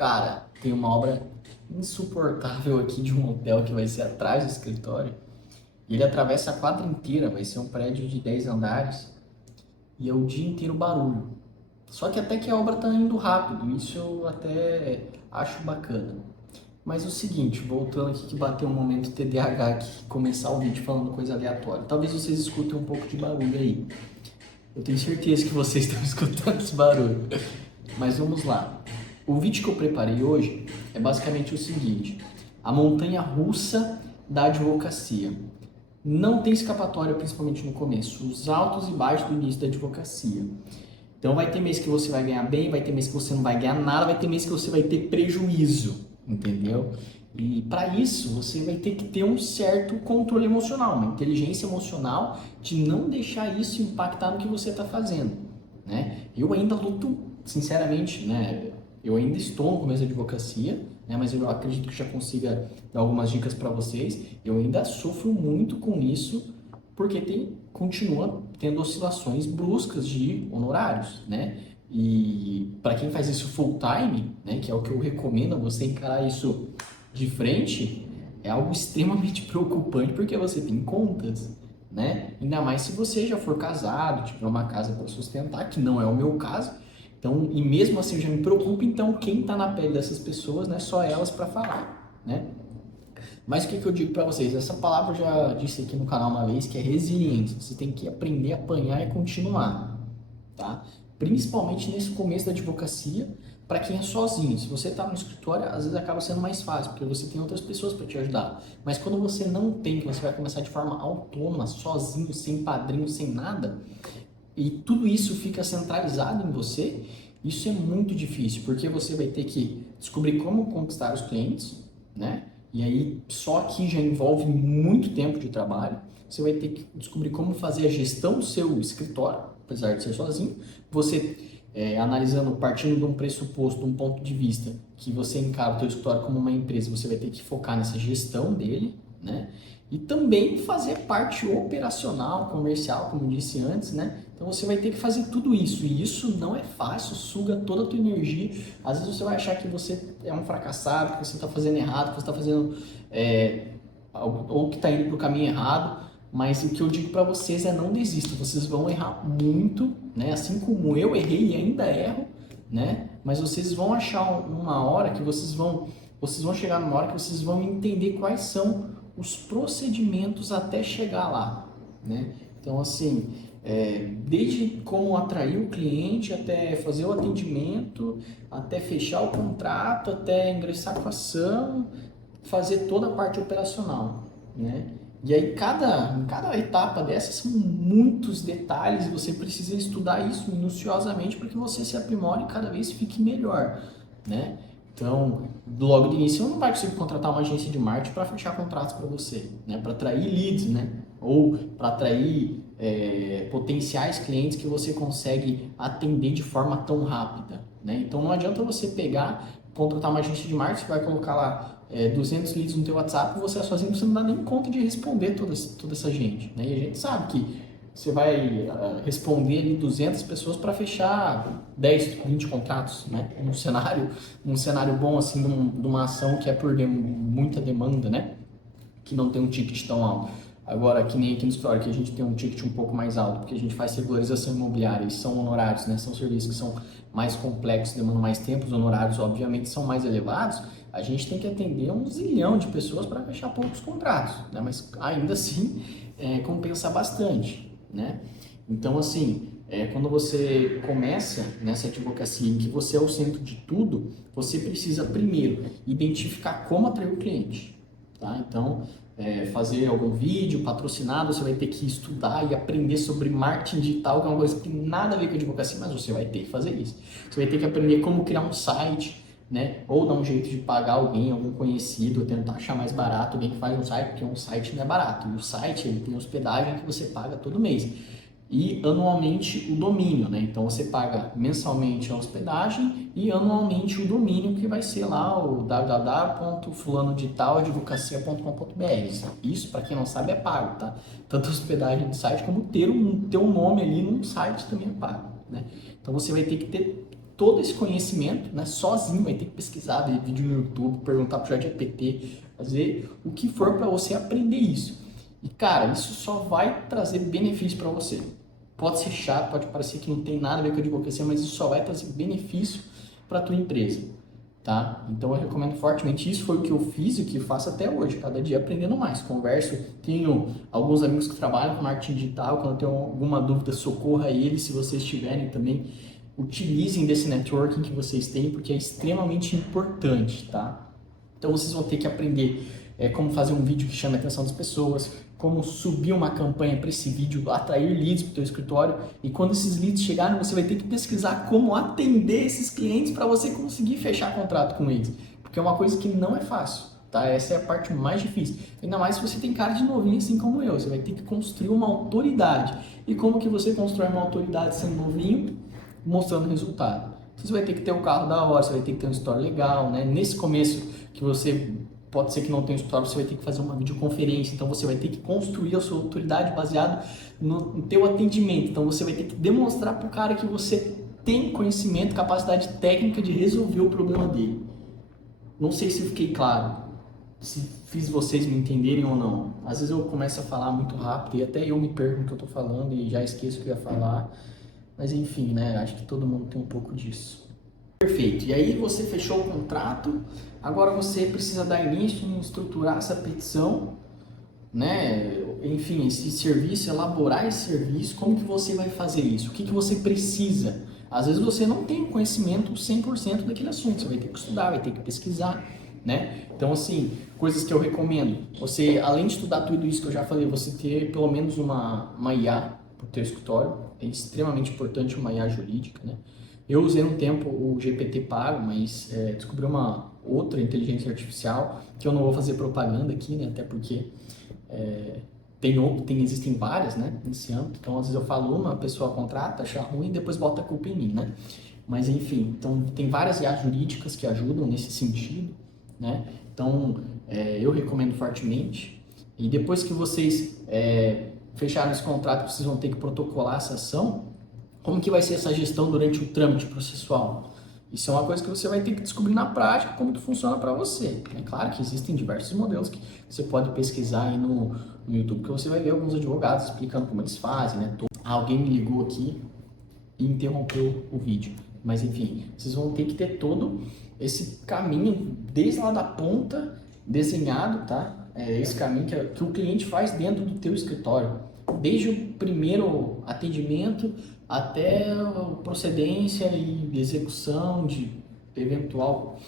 Cara, tem uma obra insuportável aqui de um hotel que vai ser atrás do escritório. E ele atravessa a quadra inteira, vai ser um prédio de 10 andares e é o dia inteiro barulho. Só que até que a obra tá indo rápido, isso eu até acho bacana. Mas o seguinte, voltando aqui que bateu um momento TDAH aqui, começar o vídeo falando coisa aleatória. Talvez vocês escutem um pouco de barulho aí. Eu tenho certeza que vocês estão escutando esse barulho. Mas vamos lá. O vídeo que eu preparei hoje é basicamente o seguinte: a montanha russa da advocacia. Não tem escapatória, principalmente no começo. Os altos e baixos do início da advocacia. Então vai ter mês que você vai ganhar bem, vai ter mês que você não vai ganhar nada, vai ter mês que você vai ter prejuízo, entendeu? E para isso você vai ter que ter um certo controle emocional, uma inteligência emocional de não deixar isso impactar no que você está fazendo, né? Eu ainda luto, sinceramente, né? Eu ainda estou no começo da advocacia, né? Mas eu acredito que já consiga dar algumas dicas para vocês. Eu ainda sofro muito com isso porque continua tendo oscilações bruscas de honorários, né? E para quem faz isso full time, né, que é o que eu recomendo, você encarar isso de frente, é algo extremamente preocupante porque você tem contas, né? Ainda mais se você já for casado, tiver uma casa para sustentar, que não é o meu caso. Então, e mesmo assim eu já me preocupo, então quem está na pele dessas pessoas, né, só elas para falar, né? Mas o que eu digo para vocês? Essa palavra eu já disse aqui no canal uma vez, que é resiliência. Você tem que aprender a apanhar e continuar, tá? Principalmente nesse começo da advocacia, para quem é sozinho. Se você está no escritório, às vezes acaba sendo mais fácil, porque você tem outras pessoas para te ajudar. Mas quando você não tem, que você vai começar de forma autônoma, sozinho, sem padrinho, sem nada, e tudo isso fica centralizado em você, isso é muito difícil, porque você vai ter que descobrir como conquistar os clientes, né? E aí só aqui já envolve muito tempo de trabalho. Você vai ter que descobrir como fazer a gestão do seu escritório, apesar de ser sozinho. Você analisando, partindo de um pressuposto, de um ponto de vista que você encara o seu escritório como uma empresa, você vai ter que focar nessa gestão dele, né? E também fazer parte operacional, comercial, como eu disse antes, né? Então você vai ter que fazer tudo isso, e isso não é fácil, suga toda a tua energia. Às vezes você vai achar que você é um fracassado, que você está fazendo errado, que você está fazendo ou que está indo para o caminho errado, mas o que eu digo para vocês é não desistam, vocês vão errar muito, né? Assim como eu errei e ainda erro, né? Mas vocês vão achar uma hora que vocês vão chegar numa hora que vocês vão entender quais são os procedimentos até chegar lá, né? Então, assim, desde como atrair o cliente, até fazer o atendimento, até fechar o contrato, até ingressar com a ação, fazer toda a parte operacional, né? E aí, em cada etapa dessas são muitos detalhes e você precisa estudar isso minuciosamente para que você se aprimore e cada vez fique melhor, né? Então, logo de início, você não vai conseguir contratar uma agência de marketing para fechar contratos para você, né? Para atrair leads, né? Ou para atrair potenciais clientes que você consegue atender de forma tão rápida, né? Então, não adianta você pegar, contratar uma agência de marketing, vai colocar lá 200 leads no teu WhatsApp e você sozinho você não dá nem conta de responder toda essa gente, né? E a gente sabe que você vai responder ali 200 pessoas para fechar 10, 20 contratos, né? Um cenário bom assim de uma ação que é por muita demanda, né? Que não tem um ticket tão alto. Agora, que nem aqui no escritório, que a gente tem um ticket um pouco mais alto, porque a gente faz regularização imobiliária e são honorários, né? São serviços que são mais complexos, demandam mais tempo, os honorários, obviamente, são mais elevados. A gente tem que atender um zilhão de pessoas para fechar poucos contratos, né? Mas ainda assim, compensa bastante, né? Então, assim, quando você começa nessa advocacia em que você é o centro de tudo, você precisa primeiro identificar como atrair o cliente, tá? Então, fazer algum vídeo patrocinado, você vai ter que estudar e aprender sobre marketing digital, que é uma coisa que tem nada a ver com advocacia, mas você vai ter que fazer isso. Você vai ter que aprender como criar um site, né? Ou dar um jeito de pagar alguém, algum conhecido, ou tentar achar mais barato alguém que faz um site, porque um site não é barato. E o site, ele tem hospedagem que você paga todo mês. E anualmente o domínio, né? Então você paga mensalmente a hospedagem e anualmente o domínio, que vai ser lá o www.fulanoditaladvocacia.com.br. Isso, para quem não sabe, é pago, tá? Tanto a hospedagem do site como ter um teu nome ali num site também é pago, né? Então você vai ter que ter todo esse conhecimento, né, sozinho, vai ter que pesquisar, ver vídeo no YouTube, perguntar pro ChatGPT, fazer o que for para você aprender isso. E cara, isso só vai trazer benefício para você. Pode ser chato, pode parecer que não tem nada a ver com advocacia, mas isso só vai trazer benefício para tua empresa, tá? Então eu recomendo fortemente. Isso foi o que eu fiz e o que eu faço até hoje, cada dia aprendendo mais. Converso, tenho alguns amigos que trabalham com marketing digital, quando eu tenho alguma dúvida, socorra eles, se vocês tiverem também, utilizem desse networking que vocês têm, porque é extremamente importante, tá? Então vocês vão ter que aprender como fazer um vídeo que chame a atenção das pessoas, como subir uma campanha para esse vídeo, atrair leads para o teu escritório, e quando esses leads chegarem, você vai ter que pesquisar como atender esses clientes para você conseguir fechar contrato com eles, porque é uma coisa que não é fácil, tá? Essa é a parte mais difícil, ainda mais se você tem cara de novinho assim como eu, você vai ter que construir uma autoridade. E como que você constrói uma autoridade sendo novinho? Mostrando resultado. Você vai ter que ter o carro da hora, você vai ter que ter um story legal, né? Nesse começo que você pode ser que não tenha um story, você vai ter que fazer uma videoconferência, então você vai ter que construir a sua autoridade baseado no teu atendimento. Então você vai ter que demonstrar para o cara que você tem conhecimento, capacidade técnica de resolver o problema dele. Não sei se fiquei claro, se fiz vocês me entenderem ou não. Às vezes eu começo a falar muito rápido e até eu me perco no que eu estou falando e já esqueço o que eu ia falar. Mas enfim, né? Acho que todo mundo tem um pouco disso. Perfeito. E aí você fechou o contrato, agora você precisa dar início em estruturar essa petição, né? Enfim, esse serviço, elaborar esse serviço, como que você vai fazer isso? O que que você precisa? Às vezes você não tem conhecimento 100% daquele assunto, você vai ter que estudar, vai ter que pesquisar, né? Então, assim, coisas que eu recomendo, você, além de estudar tudo isso que eu já falei, você ter pelo menos uma IA para o teu escritório, é extremamente importante uma IA jurídica, né? Eu usei um tempo o GPT pago, mas descobri uma outra inteligência artificial, que eu não vou fazer propaganda aqui, né? Até porque existem várias, né? Nesse âmbito. Então, às vezes eu falo uma, a pessoa contrata, acha ruim e depois bota a culpa em mim, né? Mas, enfim, então tem várias IAs jurídicas que ajudam nesse sentido, né? Então, eu recomendo fortemente. E depois que vocês fecharam esse contrato, vocês vão ter que protocolar essa ação. Como que vai ser essa gestão durante o trâmite processual? Isso é uma coisa que você vai ter que descobrir na prática como que funciona para você. É claro que existem diversos modelos que você pode pesquisar aí no YouTube, que você vai ver alguns advogados explicando como eles fazem, né? Alguém me ligou aqui e interrompeu o vídeo. Mas enfim, vocês vão ter que ter todo esse caminho desde lá da ponta desenhado, tá? Esse caminho que o cliente faz dentro do teu escritório. Desde o primeiro atendimento até a procedência e execução de eventual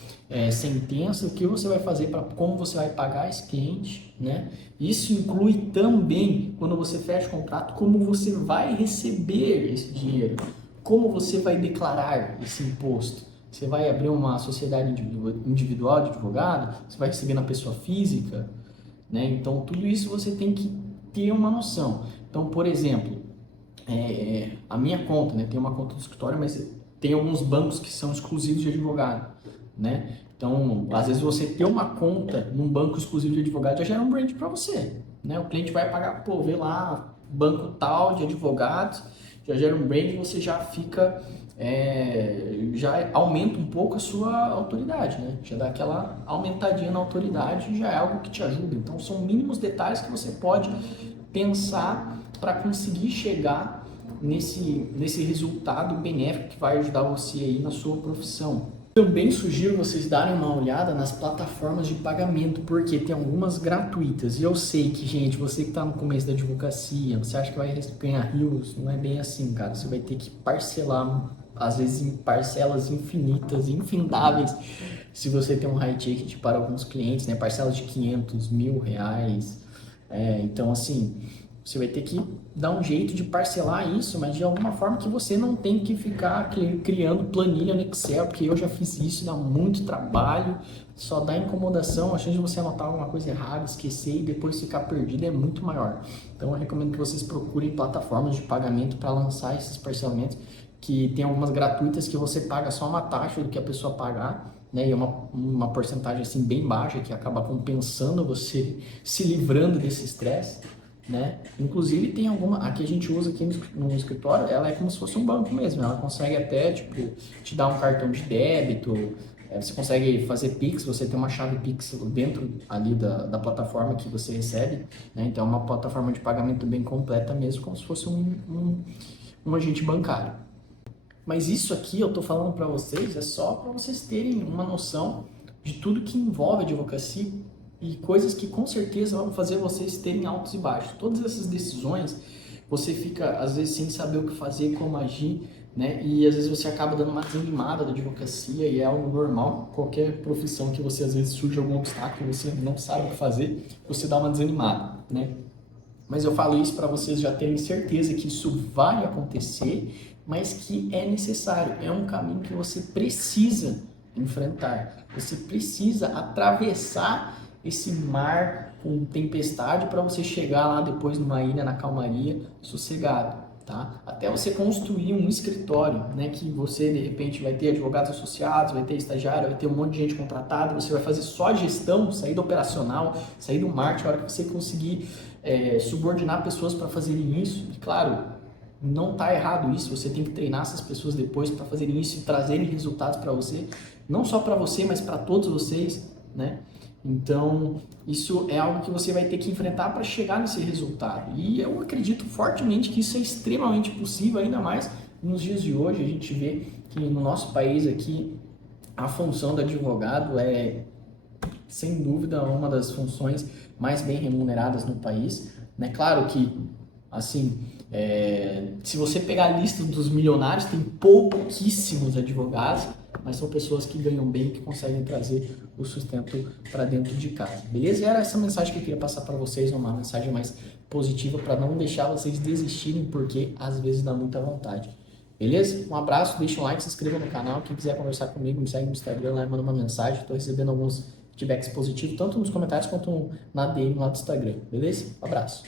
sentença, o que você vai fazer para como você vai pagar esse cliente, né? Isso inclui também, quando você fecha o contrato, como você vai receber esse dinheiro, como você vai declarar esse imposto. Você vai abrir uma sociedade individual de advogado, você vai receber na pessoa física, né? Então tudo isso você tem que ter uma noção. Então, por exemplo, a minha conta, né? Tem uma conta do escritório, mas tem alguns bancos que são exclusivos de advogado, né? Então, às vezes você ter uma conta num banco exclusivo de advogado já gera um brand para você, né? O cliente vai pagar, pô, vê lá, banco tal de advogados, já gera um brand, você já fica, já aumenta um pouco a sua autoridade, né? Já dá aquela aumentadinha na autoridade, já é algo que te ajuda. Então, são mínimos detalhes que você pode pensar para conseguir chegar nesse resultado benéfico que vai ajudar você aí na sua profissão. Também sugiro vocês darem uma olhada nas plataformas de pagamento, porque tem algumas gratuitas. E eu sei que, gente, você que está no começo da advocacia, você acha que vai ganhar rios? Não é bem assim, cara. Você vai ter que parcelar, às vezes em parcelas infinitas, infindáveis, se você tem um high ticket para alguns clientes, né? Parcelas de 500, R$ 1.000. Então, assim, você vai ter que dar um jeito de parcelar isso, mas de alguma forma que você não tem que ficar criando planilha no Excel, porque eu já fiz isso, dá muito trabalho, só dá incomodação, a chance de você anotar alguma coisa errada, esquecer e depois ficar perdido é muito maior. Então eu recomendo que vocês procurem plataformas de pagamento para lançar esses parcelamentos, que tem algumas gratuitas que você paga só uma taxa do que a pessoa pagar, né? E é uma porcentagem assim bem baixa que acaba compensando você se livrando desse estresse. né? Inclusive tem alguma, a que a gente usa aqui no escritório, ela é como se fosse um banco mesmo, ela consegue até, tipo, te dar um cartão de débito, você consegue fazer Pix, você tem uma chave Pix dentro ali da plataforma que você recebe, né? Então é uma plataforma de pagamento bem completa mesmo, como se fosse um agente bancário. Mas isso aqui eu tô falando para vocês é só para vocês terem uma noção de tudo que envolve advocacia e coisas que com certeza vão fazer vocês terem altos e baixos. Todas essas decisões, você fica às vezes sem saber o que fazer, como agir, né? E às vezes você acaba dando uma desanimada da advocacia e é algo normal. Qualquer profissão que você às vezes surge algum obstáculo, você não sabe o que fazer, você dá uma desanimada, né? Mas eu falo isso para vocês já terem certeza que isso vai acontecer, mas que é necessário, é um caminho que você precisa enfrentar. Você precisa atravessar esse mar com tempestade para você chegar lá depois numa ilha na calmaria, sossegado, tá? Até você construir um escritório, né, que você de repente vai ter advogados associados, vai ter estagiário, vai ter um monte de gente contratada, você vai fazer só a gestão, saída operacional, sair do marketing, a hora que você conseguir subordinar pessoas para fazerem isso. E claro, não está errado isso, você tem que treinar essas pessoas depois para fazerem isso e trazerem resultados para você, não só para você, mas para todos vocês, né? Então, isso é algo que você vai ter que enfrentar para chegar nesse resultado. E eu acredito fortemente que isso é extremamente possível, ainda mais nos dias de hoje. A gente vê que no nosso país aqui, a função do advogado é, sem dúvida, uma das funções mais bem remuneradas no país, né? Claro que, assim, se você pegar a lista dos milionários, tem pouquíssimos advogados, mas são pessoas que ganham bem, que conseguem trazer o sustento para dentro de casa, beleza? E era essa mensagem que eu queria passar para vocês, uma mensagem mais positiva para não deixar vocês desistirem, porque às vezes dá muita vontade. Beleza? Um abraço, deixa um like, se inscreva no canal. Quem quiser conversar comigo, me segue no Instagram lá e manda uma mensagem. Estou recebendo alguns feedbacks positivos, tanto nos comentários quanto na DM lá do Instagram. Beleza? Um abraço.